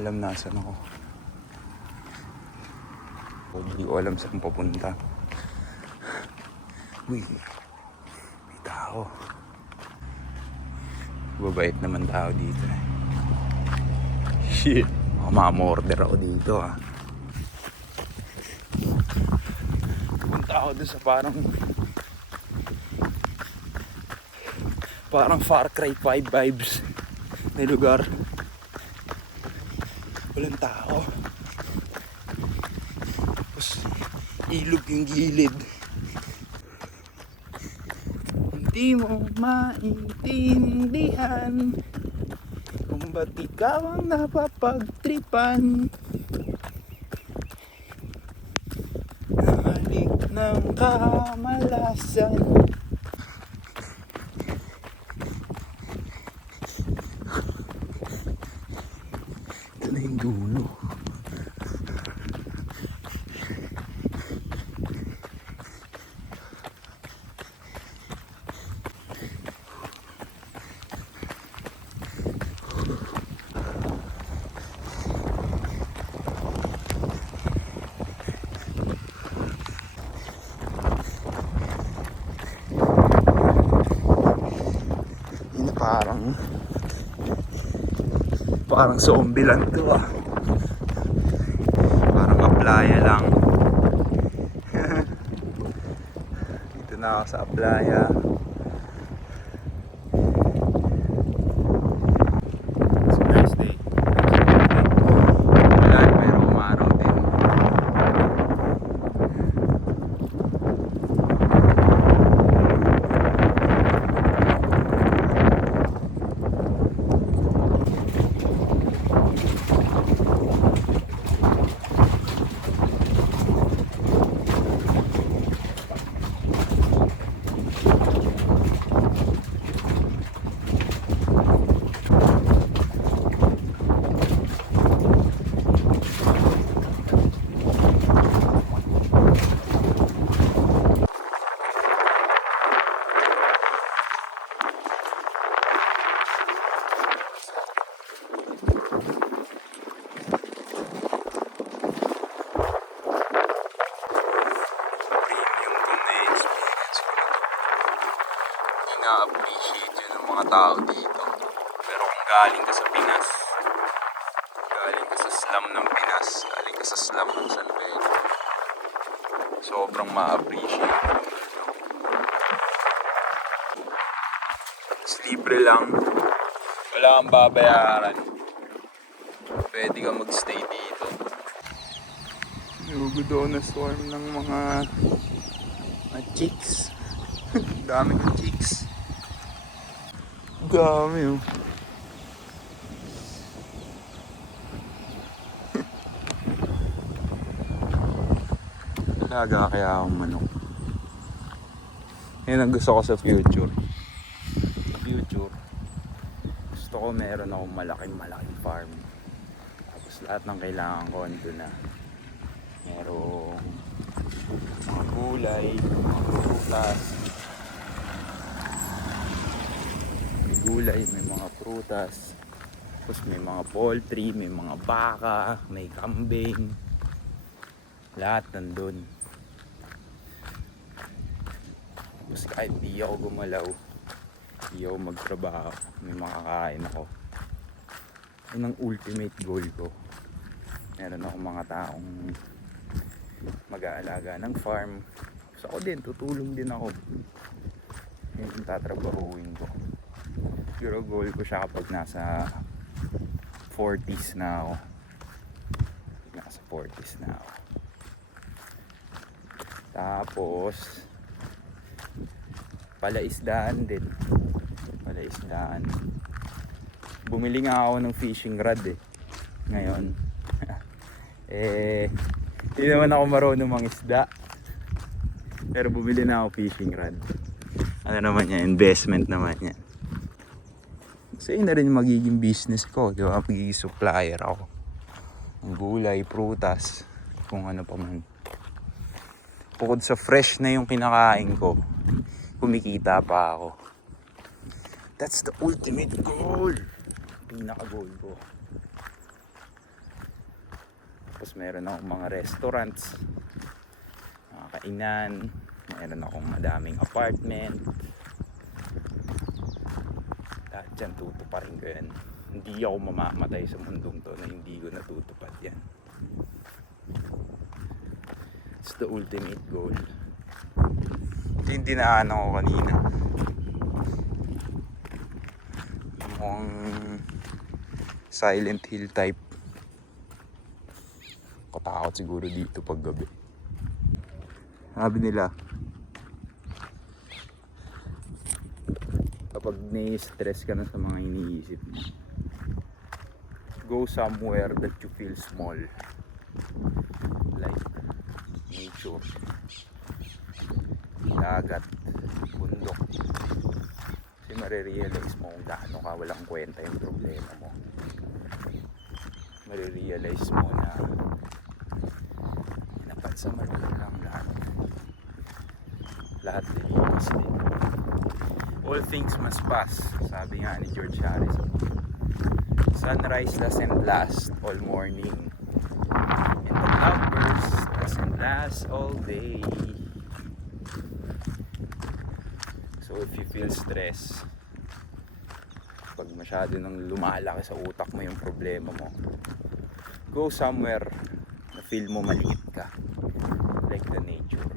alam nasan ako. Hindi ko alam saan papunta. Uy, may tao. Babait naman tao dito eh. Shit, mamorder ako dito ah. Punta ako doon sa parang Far Cry 5 vibes na lugar. Walang tao. Tapos ilog yung gilid. Hindi mo maintindihan kung ba't ikaw ang napapagtripan. Nahalik ng kamalasan. Ito na yung dulo. Parang zombie lang to ah. Parang aplaya lang. Dito na ako sa aplaya. It's a nice day. Wala, pero umaraw din. Na-appreciate yun ng mga tao dito. Pero kung galing ka sa Pinas, galing ka sa slum ng Pinas, galing ka sa slum ng San Pedro, sobrang ma-appreciate. Libre lang, wala kang babayaran, pwede ka magstay dito. Nugo doon na swarm ng mga chicks. Dami ng chicks. Dami oh. Talaga kaya akong manok. Yan ang gusto ko sa future. Gusto ko meron akong malaking farm. Tapos lahat ng kailangan ko ando na. Merong mga gulay, mga prutas. May mga prutas, tapos may mga poultry, may mga baka, may kambing, lahat nandun. Tapos kahit di ako gumalaw, di ako magtrabaho, may makakain ako. Yun ang ultimate goal ko. Meron akong mga taong mag-aalaga ng farm. So ako din, tutulong din ako. Yun yung tatrabahuin ko. Pero goal ko siya kapag nasa 40s na ako. Tapos palaisdaan din. Bumili nga ako ng fishing rod ngayon. Hindi naman ako marunong mangisda. Pero bumili na ako fishing rod. Ano naman yan? Investment naman yan. So yun na rin magiging business ko, di ba? Magiging supplier ako ng gulay, prutas, kung ano pa man. Bukod sa fresh na yung kinakain ko, kumikita pa ako. That's the ultimate goal. Pinaka-goal ko. Tapos meron akong mga restaurants, mga kainan, meron akong madaming apartment. Lahat yan tutuparin ko yan. Hindi ako mamamatay sa mundong to na hindi ko natutupad yan. It's the ultimate goal. Ito yung dinaanan ko kanina. Mukhang Silent Hill type. Katakot siguro dito pag gabi. Sabi nila, kapag nai-stress ka na sa mga iniisip mo, go somewhere that you feel small, like nature, dagat, bundok. Kasi marirealize mo kung gaano ka walang kwenta yung problema mo. Marirealize mo na napansamalo lang lahat lilipas din. All things must pass, sabi nga ni George Harrison. Sunrise doesn't last all morning, and the cloudburst doesn't last all day. So if you feel stress, pag masyado nang lumalaki sa utak mo yung problema mo, go somewhere na feel mo maliit ka, like the nature.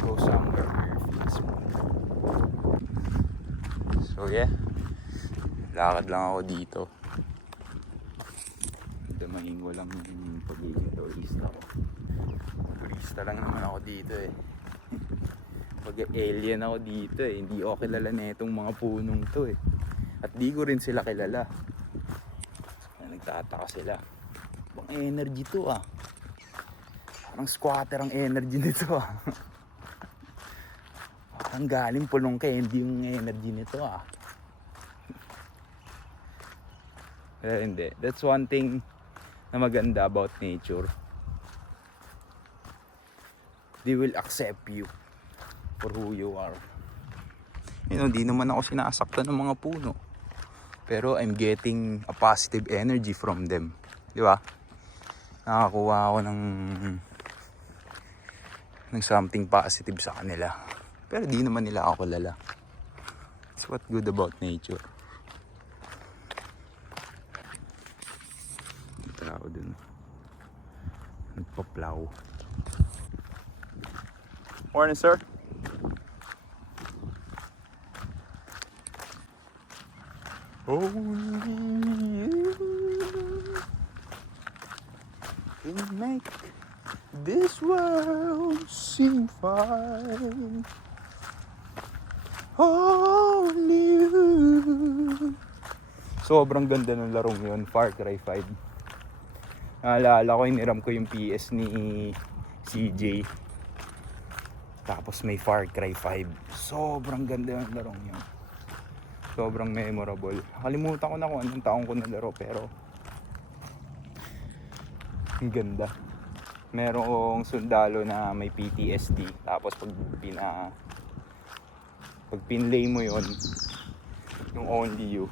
Go somewhere where you feel small. So yeah, lakad lang ako dito. Damahin ko lang yung pagiging turista ko. Turista lang naman ako dito eh. Pag-alien ako dito eh. Hindi ako kilala na itong mga punong to eh. At di ko rin sila kilala. Nagtataka sila. Bang energy to ah. Parang squatter ang energy nito ah. Parang galing pulong candy yung energy nito ah. Pero hindi. That's one thing na maganda about nature. They will accept you for who you are. You know, di naman ako sinasaktan ng mga puno. Pero I'm getting a positive energy from them. Di ba? Nakakuha ako ng something positive sa kanila. Pero di naman nila ako kilala. That's what good about nature. Tao dun. Nagpa-plow. Morning, sir. Only you can make this world seem fine. Only you. Sobrang ganda ng larong yun, Far Cry 5. Naalala ko, iniram ko yung PS ni CJ. Tapos may Far Cry 5. Sobrang ganda ng larong yun. Sobrang memorable. Kalimutan ko na kung anong taong ko nalaro, pero ang ganda. Merong sundalo na may PTSD. Tapos pag pinlay mo yon, yung Only You,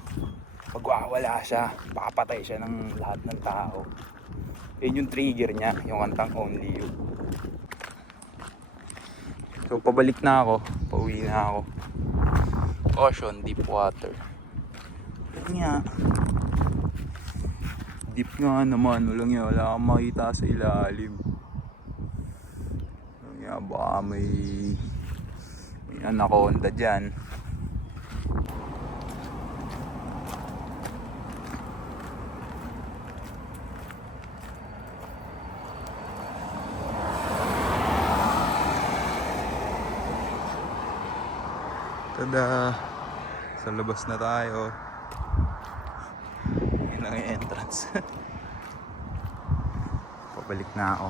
magwawala siya, papatay siya ng lahat ng tao. Yun yung trigger niya, yung kantang Only You. So pabalik na ako, pauwi na ako. Ocean, deep water. Yan nga. Deep nga naman, wala kang makita sa ilalim. Yan nga, baka may anaconda dyan. Tada! Sa labas na tayo. Yun ang entrance. Pabalik na ako.